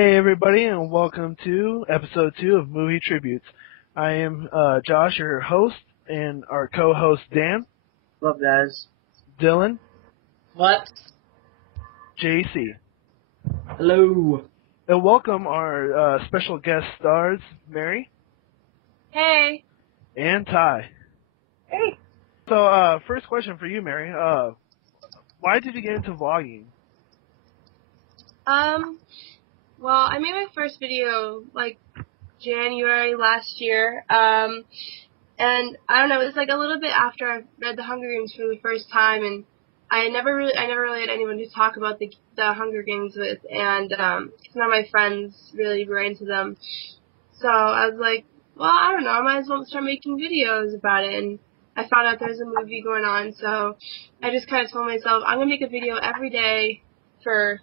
Hey everybody, and welcome to episode 2 of Movie Tributes. I am Josh, your host, and our co-host Dan, Love guys. Dylan, What? JC. Hello. And welcome our special guest stars, Merri Hey. and Ty. Hey. So, first question for you, Merri. Why did you get into vlogging? Well, I made my first video like January last year. And I don't know, it was like a little bit after I read The Hunger Games for the first time, and I never really had anyone to talk about the Hunger Games with, and none of my friends really were into them. So I was like, well, I don't know, I might as well start making videos about it, and I found out there's a movie going on, so I just kind of told myself, I'm going to make a video every day for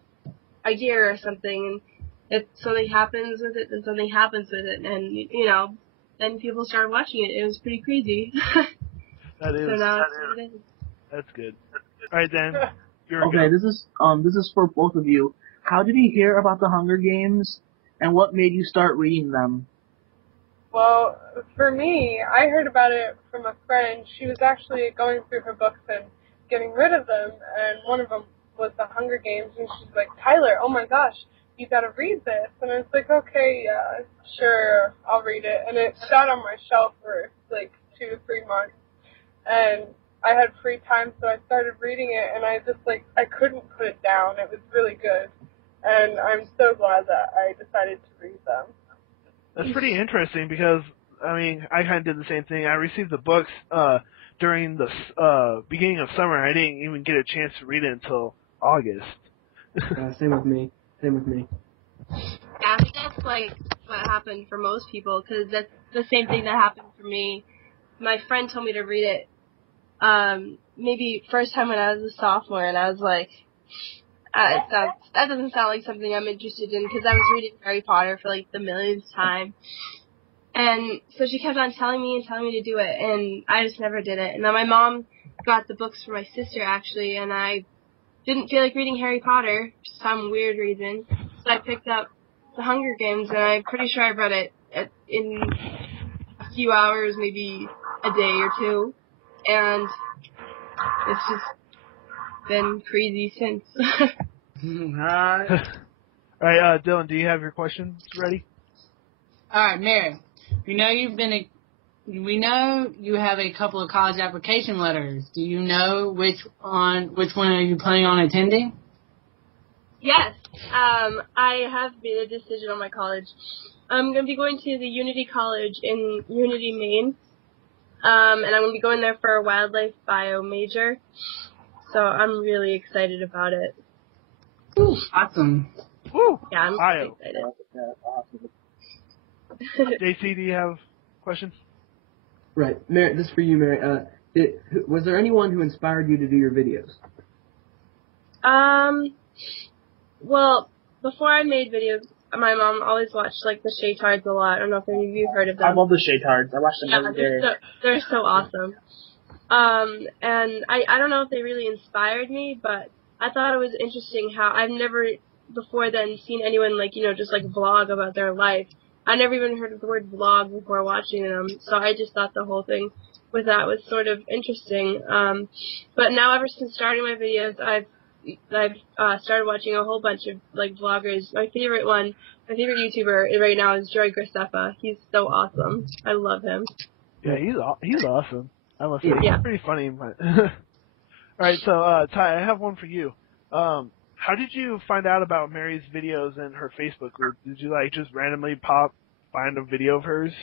a year or something, and if something happens with it, then something happens with it, and, you know, then people started watching it. It was pretty crazy. That is. So now that's what it is. That's good. All right, Dan. You're Okay, good. this is for both of you. How did you hear about the Hunger Games, and what made you start reading them? Well, for me, I heard about it from a friend. She was actually going through her books and getting rid of them, and one of them was The Hunger Games, and she's like, Tyler, oh my gosh, you gotta read this. And I was like, okay, yeah, sure, I'll read it. And it sat on my shelf for like 2 to 3 months, and I had free time, so I started reading it, and I couldn't put it down. It was really good, and I'm so glad that I decided to read them. That's pretty interesting because, I mean, I kind of did the same thing. I received the books during the beginning of summer. I didn't even get a chance to read it until August. Same with me. Yeah, I think that's like what happened for most people, because that's the same thing that happened for me. My friend told me to read it maybe first time when I was a sophomore, and I was like, that doesn't sound like something I'm interested in, because I was reading Harry Potter for like the millionth time. And so she kept on telling me to do it, and I just never did it. And then my mom got the books for my sister, actually, and I didn't feel like reading Harry Potter for some weird reason. So I picked up The Hunger Games, and I'm pretty sure I read it in a few hours, maybe a day or two. And it's just been crazy since. All right, Dylan, do you have your questions ready? Alright, Merri. We know you have a couple of college application letters. Do you know which one are you planning on attending? Yes, I have made a decision on my college. I'm going to be going to the Unity College in Unity, Maine. And I'm going to be going there for a wildlife bio major. So I'm really excited about it. Ooh, awesome. Woo! Yeah, I'm really excited. JC, do you have questions? Right, Mary. This is for you, Mary. Was there anyone who inspired you to do your videos? Well, before I made videos, my mom always watched like the Shaytards a lot. I don't know if any of you heard of them. I love the Shaytards. I watch them Yeah, every day. they're so awesome. And I don't know if they really inspired me, but I thought it was interesting how I've never before then seen anyone like, just like vlog about their life. I never even heard of the word vlog before watching them, so I just thought the whole thing with that was sort of interesting. But now ever since starting my videos, I've started watching a whole bunch of like vloggers. My favorite YouTuber right now is Joy Graceffa. He's so awesome. I love him. Yeah, he's awesome. I must say, Yeah. he's pretty funny. But all right, so Ty, I have one for you. How did you find out about Merri's videos in her Facebook group? Did you like just randomly find a video of hers?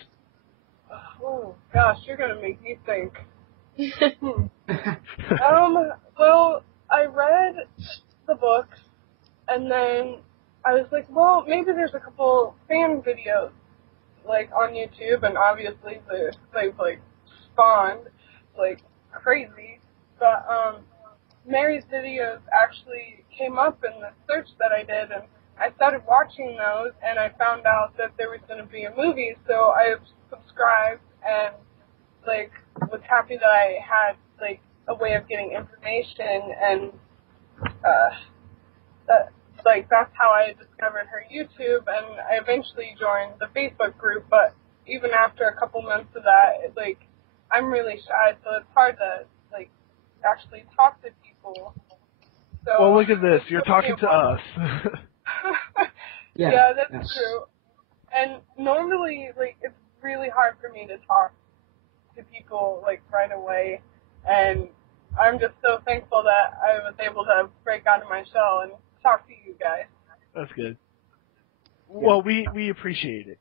Oh gosh, you're gonna make me think. Well, I read the books, and then I was like, well, maybe there's a couple fan videos, like, on YouTube, and obviously they've, like, spawned, like, crazy, but, Mary's videos actually came up in the search that I did, and I started watching those, and I found out that there was going to be a movie, so I subscribed, and, like, was happy that I had, like, a way of getting information, and like, that's how I discovered her YouTube, and I eventually joined the Facebook group, but even after a couple months of that, like, I'm really shy, so it's hard to, like, actually talk to people. So, well, look at this. You're talking to us. Yeah, that's true. And normally, like, it's really hard for me to talk to people, like, right away, and I'm just so thankful that I was able to break out of my shell and talk to you guys. That's good. Well, we appreciate it.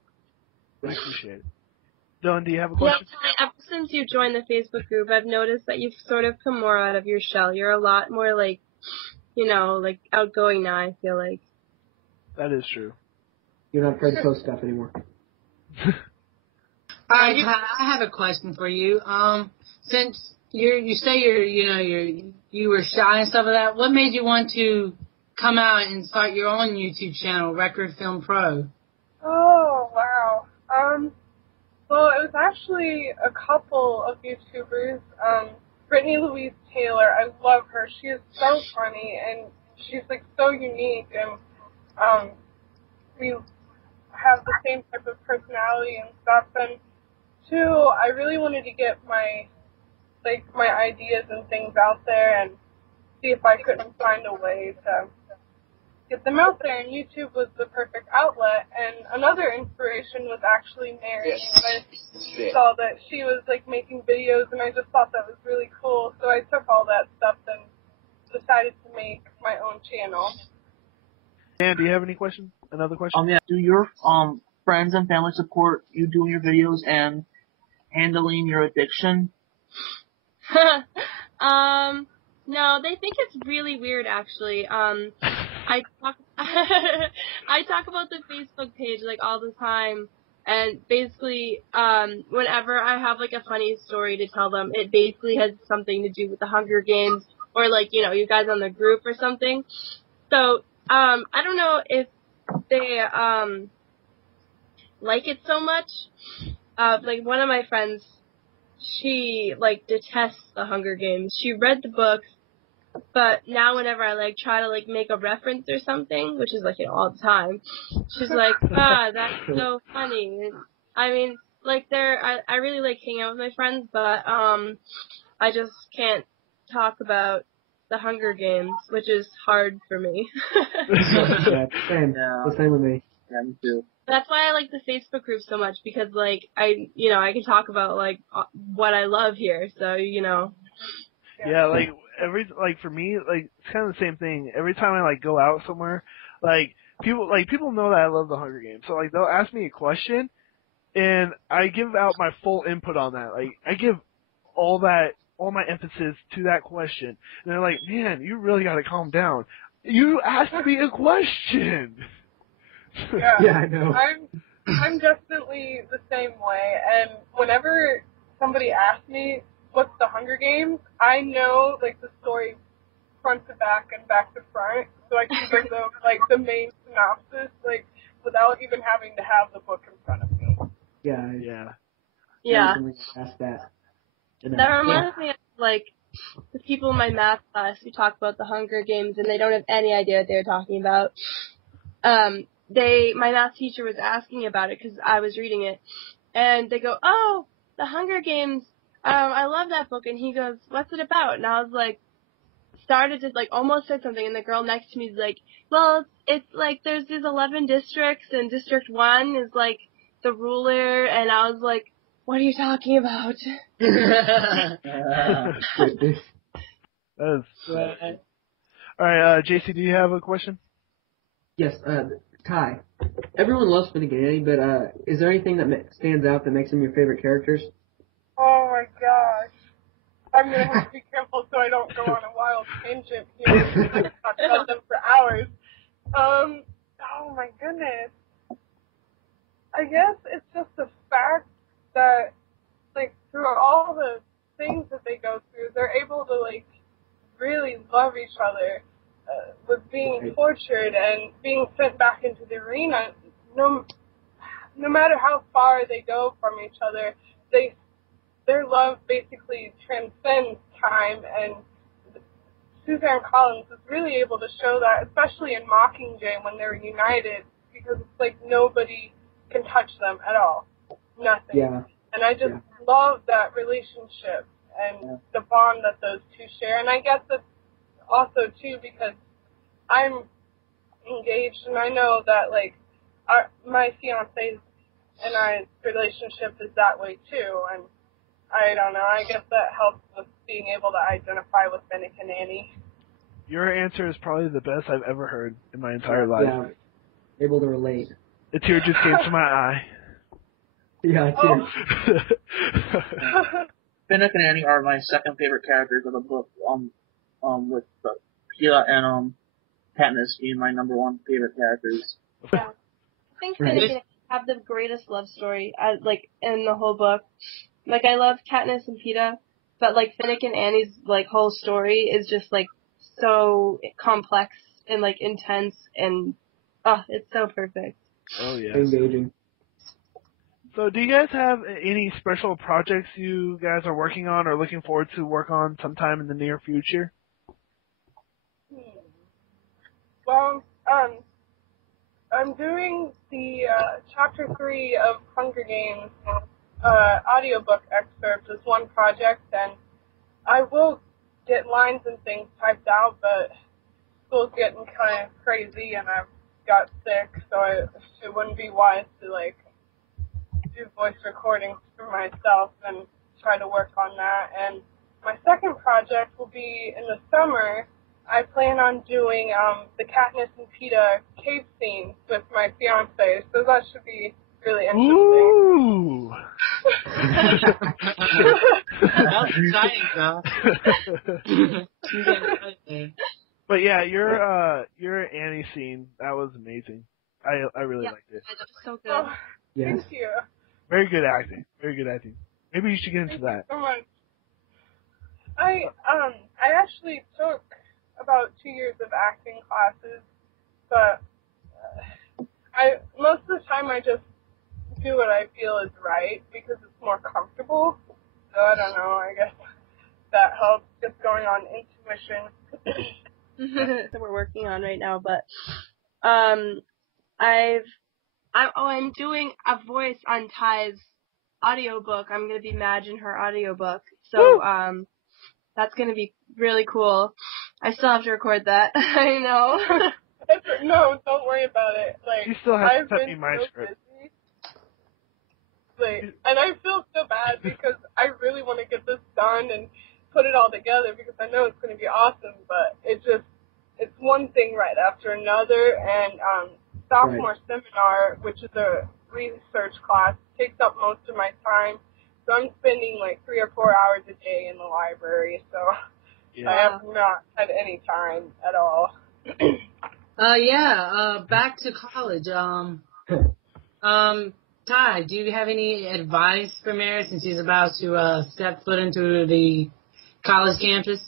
We appreciate it. Dylan, do you have a question? Yeah, ever since you joined the Facebook group, I've noticed that you've sort of come more out of your shell. You're a lot more, like, you know, like, outgoing now, I feel like. That is true. You're not afraid to post stuff anymore. All right, Ty, I have a question for you. Since you say you were shy and stuff like that, what made you want to come out and start your own YouTube channel, Record Film Pro? Oh, wow. Well, it was actually a couple of YouTubers. Brittany Louise Taylor, I love her. She is so funny, and she's, like, so unique, and we have the same type of personality and stuff. And two, I really wanted to get my ideas and things out there and see if I couldn't find a way to get them out there. And YouTube was the perfect outlet. And another inspiration was actually Merri. I saw that she was, like, making videos, and I just thought that was really cool. So I took all that stuff and decided to make my own channel. Dan, do you have any questions? Another question? Yeah. Do your friends and family support you doing your videos and handling your addiction? No, they think it's really weird, actually. I talk I talk about the Facebook page, like, all the time, and basically, whenever I have, like, a funny story to tell them, it basically has something to do with the Hunger Games, or, like, you know, you guys on the group or something. So, I don't know if they, like it so much. Like, one of my friends, she, like, detests the Hunger Games. She read the books, but now whenever I, like, try to, like, make a reference or something, which is, like, you know, all the time, she's like, that's so funny. And, I mean, like, I really like hanging out with my friends, but, I just can't talk about the Hunger Games, which is hard for me. Yeah, same. Yeah. The same with me. Yeah, me too. That's why I like the Facebook group so much, because, like, I can talk about, like, what I love here, so, you know. Yeah, like for me, like, it's kind of the same thing. Every time I, like, go out somewhere, like people know that I love the Hunger Games, so, like, they'll ask me a question, and I give out my full input on that. Like, I give all my emphasis to that question, and they're like, "Man, you really got to calm down. You asked me a question." Yeah, I know. I'm definitely the same way, and whenever somebody asks me what's the Hunger Games, I know, like, the story front to back and back to front, so I can give them, like, the main synopsis, like, without even having to have the book in front of me. Yeah. Yeah. Ask that. That reminds me of, like, the people in my math class who talk about the Hunger Games, and they don't have any idea what they're talking about. My math teacher was asking about it because I was reading it, and they go, "Oh, the Hunger Games, I love that book," and he goes, "What's it about?" And I was like, started to, like, almost said something, and the girl next to me is like, "Well, it's like there's these 11 districts, and District 1 is, like, the ruler," and I was like, "What are you talking about?" That is. All right, JC, do you have a question? Yes, Ty. Everyone loves Spaghetti, but is there anything that stands out that makes them your favorite characters? Oh my gosh. I'm going to have to be careful so I don't go on a wild tangent here. I could talk about them for hours. Oh my goodness. I guess it's just the fact that, like, through all the things that they go through, they're able to, like, really love each other with being tortured and being sent back into the arena. No matter how far they go from each other, their love basically transcends time and Suzanne Collins is really able to show that, especially in Mockingjay when they're united, because it's like nobody can touch them at all. Nothing. Yeah. And I just love that relationship and the bond that those two share. And I guess it's also, too, because I'm engaged and I know that, like, my fiancé and I's relationship is that way, too. And I don't know. I guess that helps with being able to identify with Finnick and Annie. Your answer is probably the best I've ever heard in my entire life. Yeah. Able to relate. A tear just came to my eye. Yeah, Oh. too. Finnick and Annie are my second favorite characters of the book, with Pia and Katniss being my number one favorite characters. Yeah. I think Finnick and Annie have the greatest love story, like, in the whole book. Like, I love Katniss and Peeta, but, like, Finnick and Annie's, like, whole story is just, like, so complex and, like, intense and, it's so perfect. Oh, yeah. Engaging. So do you guys have any special projects you guys are working on or looking forward to work on sometime in the near future? Well, I'm doing the Chapter 3 of Hunger Games audiobook excerpt as one project, and I will get lines and things typed out, but school's getting kind of crazy, and I've got sick, so it wouldn't be wise to, like, do voice recordings for myself and try to work on that. And my second project will be in the summer. I plan on doing the Katniss and Peeta cave scene with my fiance, so that should be really interesting. Ooh! That's exciting, though. But yeah, your Annie scene, that was amazing. I really liked it. That was so good. Oh, Yes. thank you. Very good acting. Very good acting. Maybe you should get into that. Thank you so much. I actually took about 2 years of acting classes, but most of the time I just do what I feel is right because it's more comfortable. So I don't know. I guess that helps. Just going on intuition. That we're working on right now, but I'm doing a voice on Ty's audiobook. I'm gonna be Madge in her audiobook. So that's gonna be really cool. I still have to record that. I know. No, don't worry about it. Like, You still have to I've send been me my so script. busy. Like, and I feel so bad because I really want to get this done and put it all together because I know it's going to be awesome, but it's one thing right after another, and sophomore seminar, which is a research class, takes up most of my time, so I'm spending like 3 or 4 hours a day in the library, so I have not had any time at all. Back to college. Ty, do you have any advice for Merri since she's about to step foot into the college campus?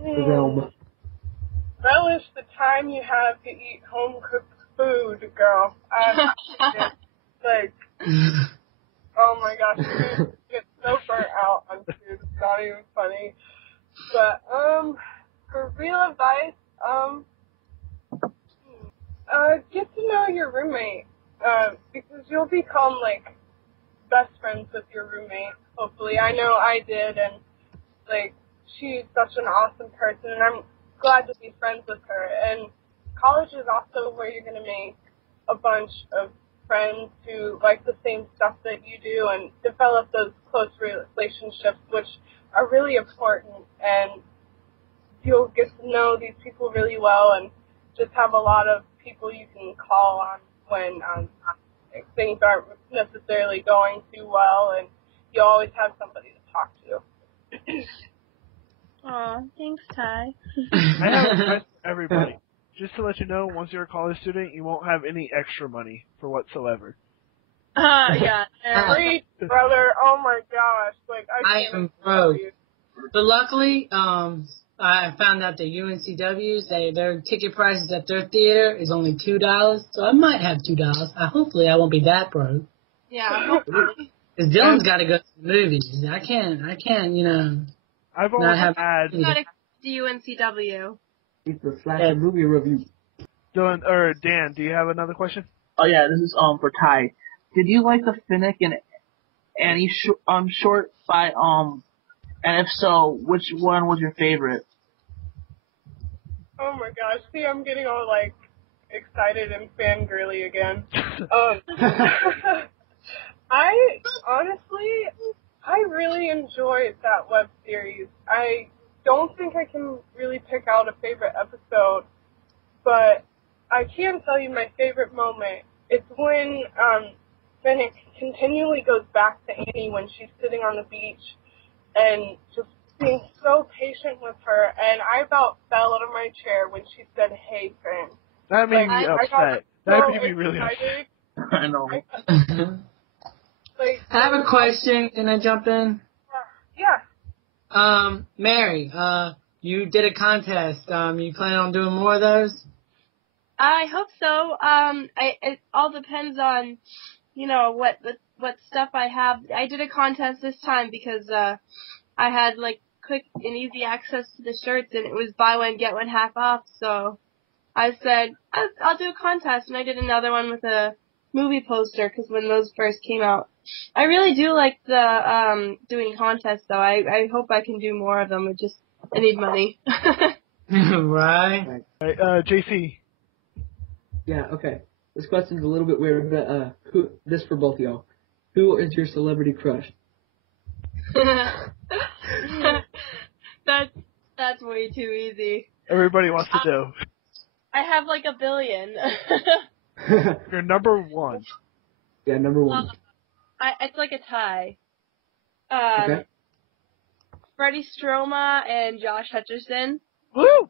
The realm. Relish the time you have to eat home-cooked food, girl. Like, oh my gosh, you get so burnt out on food, it's not even funny. But, for real advice, get to know your roommate, because you'll become, like, best friends with your roommate, hopefully. I know I did, and, like, she's such an awesome person, and I'm glad to be friends with her. And college is also where you're going to make a bunch of friends who like the same stuff that you do and develop those close relationships, which are really important. And you'll get to know these people really well and just have a lot of people you can call on when things aren't necessarily going too well, and you always have somebody to talk to. Aw, thanks, Ty. I have advice for everybody. Just to let you know, once you're a college student, you won't have any extra money for whatsoever. Yeah. Great, brother. Oh my gosh. Like, I am broke. But luckily, I found out that UNCW's, their ticket prices at their theater is only $2, so I might have $2. Hopefully I won't be that broke. Yeah. Because Dylan's got to go to the movies. I can't, I've always had. You DUNCW. It's the slasher movie review. Dylan or Dan, do you have another question? Oh yeah, this is for Ty. Did you like the Finnick and Annie short by and if so, which one was your favorite? Oh my gosh, see, I'm getting all, like, excited and fangirly again. I really enjoyed that web series. I don't think I can really pick out a favorite episode, but I can tell you my favorite moment. It's when Finnick continually goes back to Annie when she's sitting on the beach and just being so patient with her, and I about fell out of my chair when she said, "Hey, Finn." That made me upset. That made me really upset. I know. I have a question. Can I jump in? Yeah. Merri, you did a contest. You plan on doing more of those? I hope so. It all depends on, what stuff I have. I did a contest this time because I had like quick and easy access to the shirts, and it was buy one get one half off. So I said I'll do a contest, and I did another one with a movie poster because when those first came out, I really do like the doing contests. Though I hope I can do more of them. I need money. Right. JC. Yeah, okay. This question's a little bit weird, but this for both of y'all. Who is your celebrity crush? That's way too easy. Everybody wants to know. I have like a billion. You're number one. Yeah, number one. It's like a tie. Okay. Freddie Stroma and Josh Hutcherson. Woo!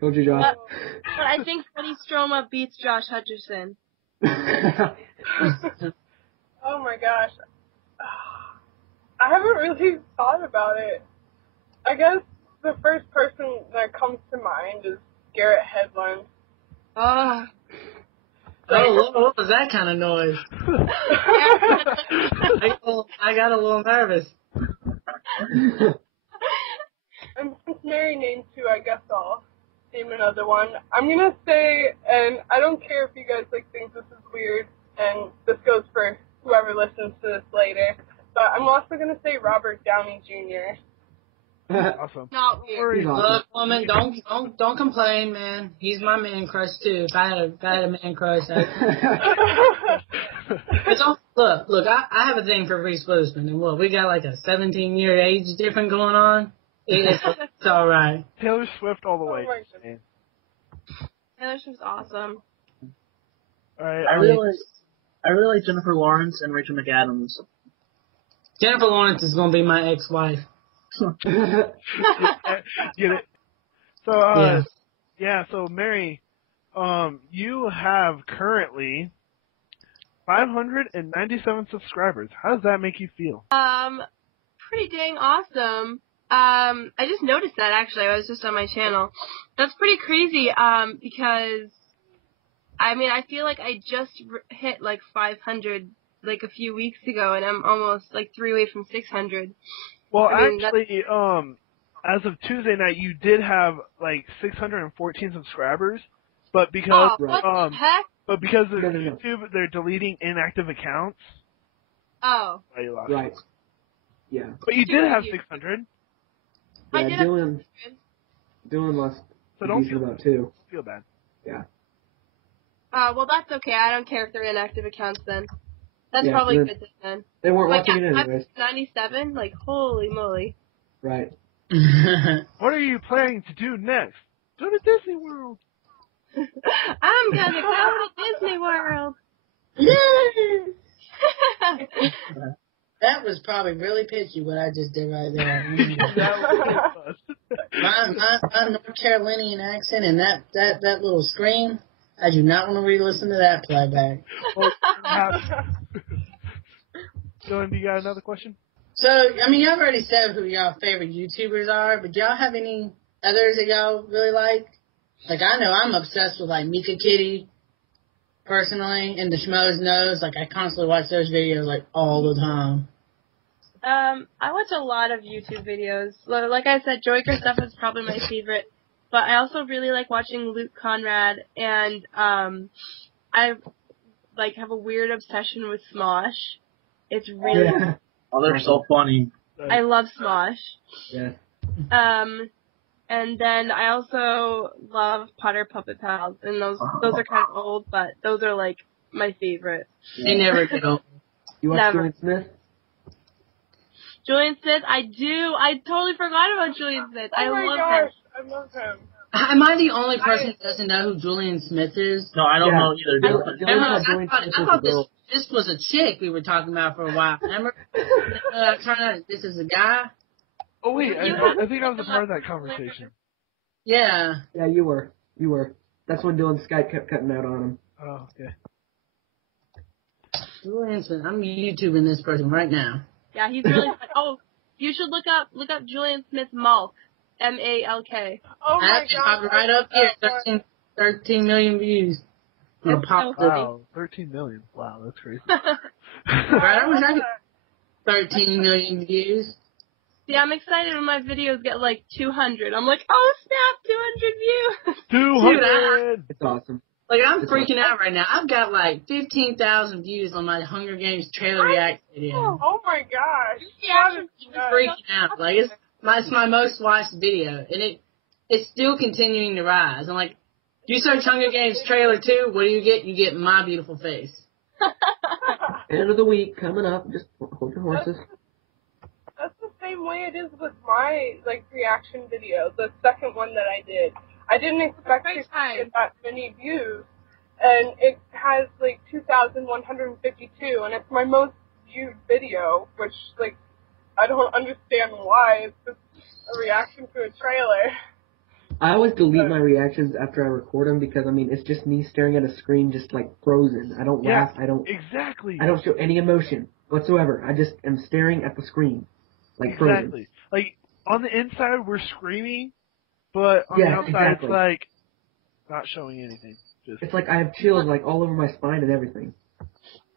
Told you, Josh. But I think Freddie Stroma beats Josh Hutcherson. Oh my gosh. I haven't really thought about it. I guess the first person that comes to mind is Garrett Hedlund. Oh, what was that kind of noise? I got a little nervous. And since Mary named two, I guess I'll name another one. I'm gonna say, and I don't care if you guys think this is weird, and this goes for whoever listens to this later, but I'm also gonna say Robert Downey Jr. Awesome. Not weird. Look, woman, don't complain, man. He's my man crush too. If I had a man crush, look. I have a thing for Reese Witherspoon, and look, we got like a 17-year age difference going on. It's all right. Taylor Swift all the way. Oh my goodness. Taylor Swift's awesome. All right. I really like Jennifer Lawrence and Rachel McAdams. Jennifer Lawrence is gonna be my ex-wife. Get it? So, so Merri, you have currently 597 subscribers. How does that make you feel? Pretty dang awesome. I just noticed that actually. I was just on my channel. That's pretty crazy, because, I feel like I just hit like 500 like a few weeks ago, and I'm almost like 3 away from 600. Well, actually, as of Tuesday night, you did have like 614 subscribers, but because what the heck? But because of YouTube, they're deleting inactive accounts. Oh. You lost right. it. Yeah. But you did have 600. Yeah, I did Dylan lost So don't decent about too. feel bad. Yeah. Well, that's okay. I don't care if they're inactive accounts then. That's Yeah, probably good then. They weren't Like, watching it anyways. 97? Like, holy moly. Right. What are you planning to do next? Go to Disney World. I'm gonna go to Disney World. Yay! That was probably really pitchy what I just did right there. my North Carolinian accent and that little scream, I do not want to re-listen to that playback. Well, Dylan, do you got another question? So, y'all already said who y'all favorite YouTubers are, but y'all have any others that y'all really like? Like, I know I'm obsessed with, like, Mika Kitty, personally, and the Schmoes Knows. Like, I constantly watch those videos, like, all the time. I watch a lot of YouTube videos. Like I said, Joiker stuff is probably my favorite. But I also really like watching Luke Conrad, and I have a weird obsession with Smosh. It's really Yeah. Oh, they're so funny. I love Smosh. Yeah. And then I also love Potter Puppet Pals, and those are kind of old, but those are like my favorite. They never get old. You watch Never. Julian Smith? Julian Smith, I do. I totally forgot about Julian Smith. Oh my love gosh, him. I love him. Am I the only person who doesn't know who Julian Smith is? No, I don't Yeah. know either. Dude. I Julian thought, Smith I was thought a girl. this was a chick we were talking about for a while. Remember? This is a guy? Oh wait, I think I was a part of that conversation. Yeah. Yeah, you were. You were. That's when Dylan's Skype kept cutting out on him. Oh, okay. Julian Smith. I'm YouTubing this person right now. Yeah, he's really fun. Oh, you should look up Julian Smith Malk. M-A-L-K. Oh my It god. popped right up here. 13 million views. It's so funny. Wow, 13 million. Wow, that's crazy. Right, I wish I could 13 million views. See, I'm excited when my videos get like 200. I'm like, oh snap, 200 views. 200! It's awesome. Like, I'm freaking out right now. I've got like 15,000 views on my Hunger Games trailer react video. Oh my gosh. Yeah, I'm freaking out. Like, it's my most watched video, and it's still continuing to rise. I'm like, you search Hunger Games trailer 2, what do you get? You get my beautiful face. End of the week coming up. Just hold your horses. That's the same way it is with my reaction video, the second one that I did. I didn't expect to get that many views, and it has 2,152, and it's my most viewed video, which I don't understand why. It's just a reaction to a trailer. I always delete my reactions after I record them because, I mean, it's just me staring at a screen just, frozen. I don't laugh. I don't show any emotion whatsoever. I just am staring at the screen, frozen. Exactly. On the inside, we're screaming, but on the outside, it's, not showing anything. It's like I have chills, all over my spine and everything.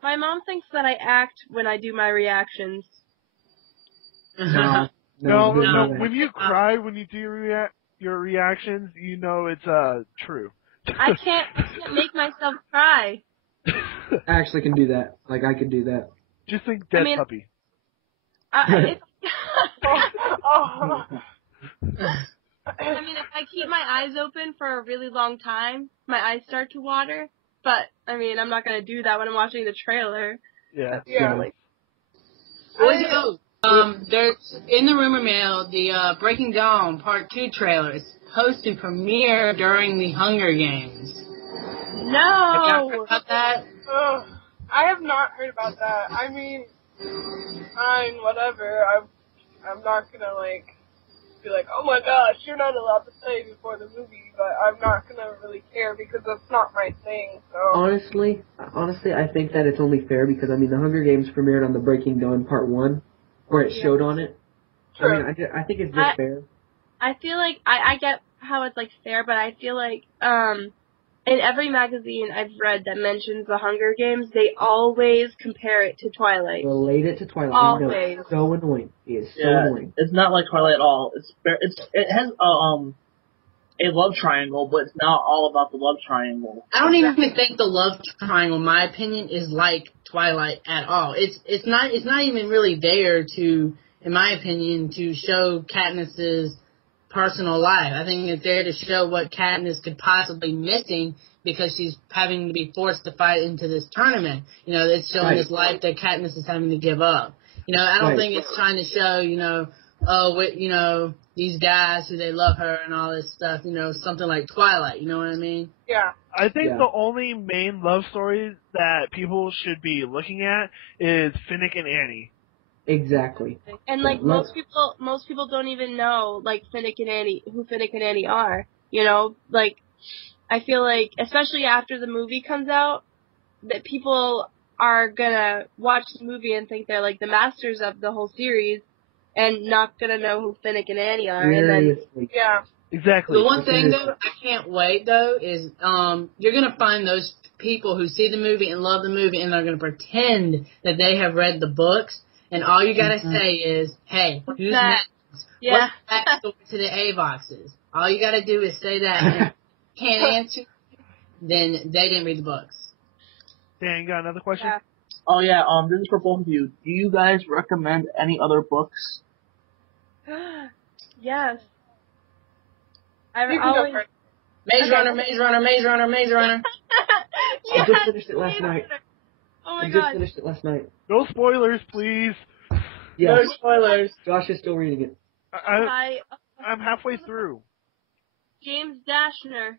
My mom thinks that I act when I do my reactions. No. When you cry when you do your reactions, you know it's true. I can't make myself cry. I actually can do that. I can do that. Just think dead puppy. It's Oh. I mean, if I keep my eyes open for a really long time, my eyes start to water. But, I mean, I'm not going to do that when I'm watching the trailer. Yeah. Yeah. There's in the rumor mill the Breaking Dawn Part 2 trailer is supposed to premiere during the Hunger Games. No! Have you heard about that? I have not heard about that. I mean, fine, whatever. I'm not gonna be like, oh my gosh, you're not allowed to play before the movie, but I'm not gonna really care because that's not my thing. So honestly, I think that it's only fair because I mean the Hunger Games premiered on the Breaking Dawn Part 1, where it showed on it. True. I mean, I think it's just fair. I feel like I get how it's fair, but I feel like in every magazine I've read that mentions the Hunger Games, they always compare it to Twilight. Relate it to Twilight. Always. I know, it's so annoying. It is so annoying. It's not like Twilight at all. It has a love triangle, but it's not all about the love triangle. I don't even think the love triangle, in my opinion, is like Twilight at all. It's not even really there to, in my opinion, to show Katniss's personal life. I think it's there to show what Katniss could possibly be missing because she's having to be forced to fight into this tournament. You know, it's showing this life that Katniss is having to give up. You know, I don't think it's trying to show, these guys who they love her and all this stuff, something like Twilight, you know what I mean? Yeah. I think the only main love story that people should be looking at is Finnick and Annie. Exactly. And most people don't even know Finnick and Annie, who Finnick and Annie are. You know, I feel like especially after the movie comes out, that people are gonna watch the movie and think they're the masters of the whole series, and not gonna know who Finnick and Annie are. Seriously. And then Exactly. The one thing though I can't wait though is you're gonna find those people who see the movie and love the movie and they're gonna pretend that they have read the books. and all you gotta say is, "Hey, who's next? Yeah. What's the backstory to the A-boxes?" All you gotta do is say that, and can't answer, then they didn't read the books. Dan, you got another question? Yeah. Oh yeah, this is for both of you. Do you guys recommend any other books? Yes. You can go first. Maze Runner, Maze Runner, Maze Runner, Maze Runner. Yes, I just finished it last night. Oh my I god. just finished it last night. No spoilers, please. Yeah. No spoilers. Josh is still reading it. I'm halfway through. James Dashner.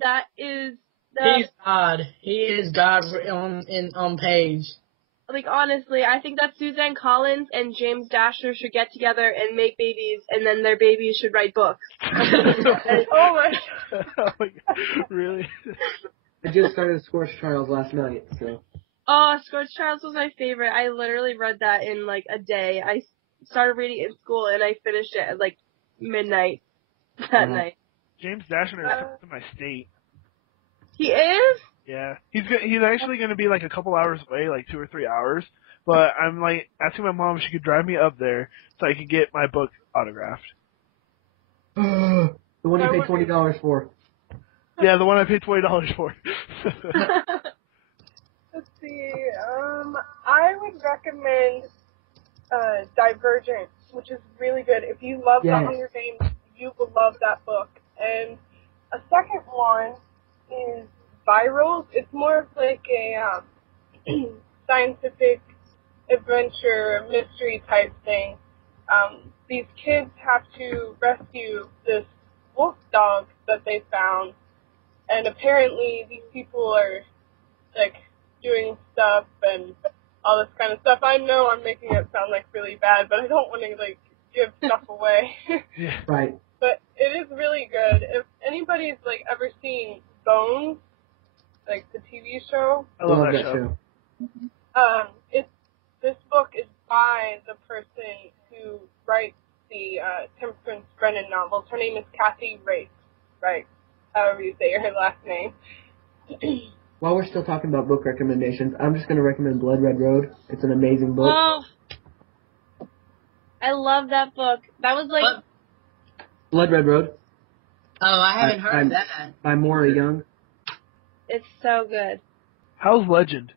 That is He's God. He is God on page. like, honestly, I think that Suzanne Collins and James Dashner should get together and make babies, and then their babies should write books. Oh my god. Oh my God. Really? I just started Scorched Trials last night, so. Oh, Scorched Trials was my favorite. I literally read that in like a day. I started reading it in school, and I finished it at like midnight that night. James Dashner is coming to my state. He is? Yeah, he's actually going to be like a couple hours away, like 2 or 3 hours. But I'm like asking my mom if she could drive me up there so I could get my book autographed. The one you paid $20 for. Yeah, the one I paid $20 for. Let's see. I would recommend Divergent, which is really good. If you love The Hunger Games, you will love that book. And a second one is Viral. It's more of like a scientific adventure mystery type thing. These kids have to rescue this wolf dog that they found, and apparently these people are like doing stuff and all this kind of stuff. I know I'm making it sound like really bad, but I don't want to like give stuff away. Yeah. Right. But it is really good. If anybody's like ever seen Bones, like the TV show, I love that show. This book is by the person who writes the Temperance Brennan novels. Her name is Kathy Race, right? However you say her last name. While we're still talking about book recommendations, I'm just going to recommend Blood Red Road. It's an amazing book. Oh, I love that book. That was like... Blood Red Road. Oh, I haven't heard that. By Maura Young. It's so good. How's Legend?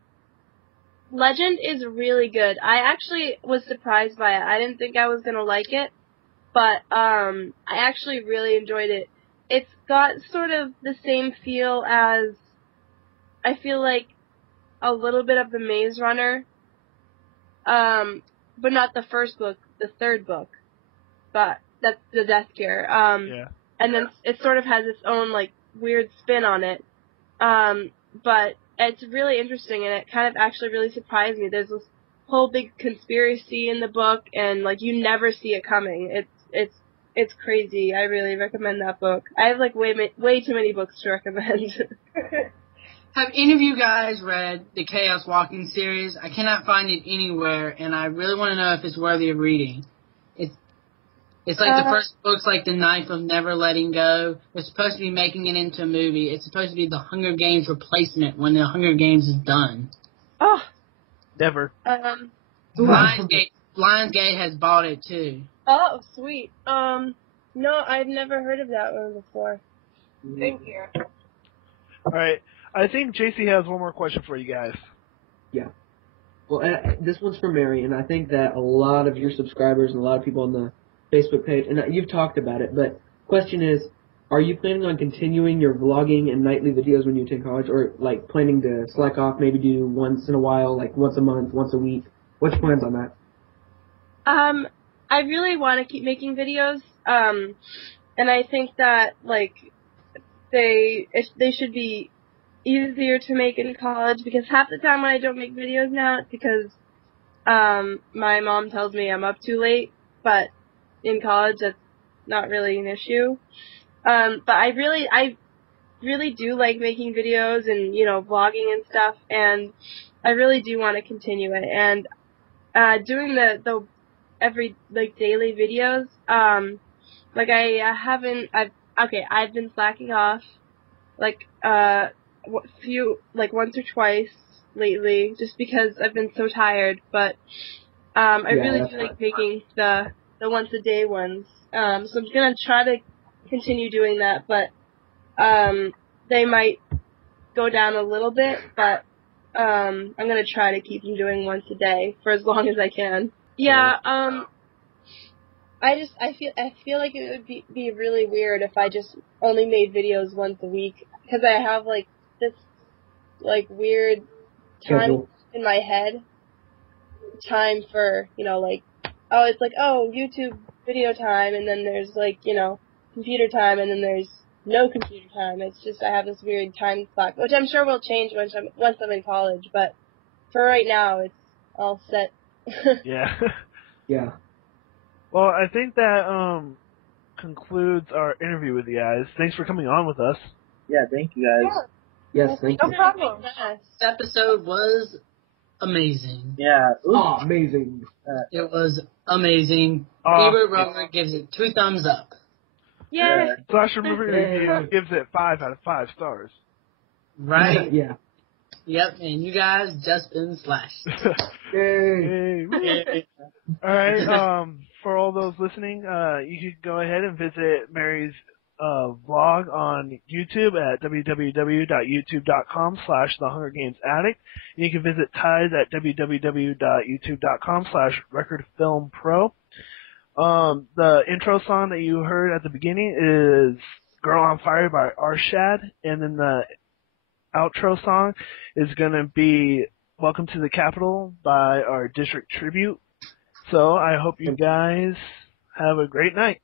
Legend is really good. I actually was surprised by it. I didn't think I was going to like it, but I actually really enjoyed it. It's got sort of the same feel as, I feel like, a little bit of the Maze Runner, but not the first book, the third book. But that's the Death Cure. Yeah. And then it sort of has its own like weird spin on it. But it's really interesting, and it kind of actually really surprised me. There's this whole big conspiracy in the book, and like you never see it coming. It's crazy. I really recommend that book. I have like way too many books to recommend. Have any of you guys read the Chaos Walking series? I cannot find it anywhere, and I really want to know if it's worthy of reading. It's like the first book's like The Knife of Never Letting Go. They're supposed to be making it into a movie. It's supposed to be the Hunger Games replacement when the Hunger Games is done. Oh. Never. Lionsgate has bought it too. Oh, sweet. No, I've never heard of that one before. Same here. All right. I think JC has one more question for you guys. Yeah. Well, this one's for Merri, and I think that a lot of your subscribers and a lot of people on the Facebook page, and you've talked about it, but question is, are you planning on continuing your vlogging and nightly videos when you attend college, or like planning to slack off, maybe do once in a while, like once a month, once a week? What's your plans on that? I really want to keep making videos, and I think that like they should be easier to make in college, because half the time when I don't make videos now, it's because my mom tells me I'm up too late, but in college that's not really an issue. But I really do like making videos and, you know, vlogging and stuff, and I really do want to continue it. And doing the every like daily videos, like I've been slacking off like once or twice lately, just because I've been so tired, but I really do like making the once a day ones. So I'm gonna try to continue doing that, but they might go down a little bit, but I'm gonna try to keep them doing once a day for as long as I can. Yeah, I feel like it would be really weird if I just only made videos once a week, because I have like this like weird time in my head, time for, you know, like, oh, it's like, oh, YouTube video time, and then there's like, you know, computer time, and then there's no computer time. It's just I have this weird time clock, which I'm sure will change once I'm in college, but for right now it's all set. Yeah. Yeah. Well, I think that concludes our interview with you guys. Thanks for coming on with us. Yeah, thank you guys. Yes, thank you. No problem. This episode was amazing. Yeah. Amazing. It was amazing. Ebert Rover gives it 2 thumbs up. Yeah. Slash Movie Review gives it 5 out of 5 stars. Right? Yeah. Yep, and you guys just been slashed. Yay. All right. For all those listening, you can go ahead and visit Merri's vlog on YouTube at www.youtube.com/TheHungerGamesAddict. And you can visit Ty's at www.youtube.com/RecordFilmPro. The intro song that you heard at the beginning is Girl on Fire by Arshad, and then the outro song is going to be Welcome to the Capitol by our District Tribute. So I hope you guys have a great night.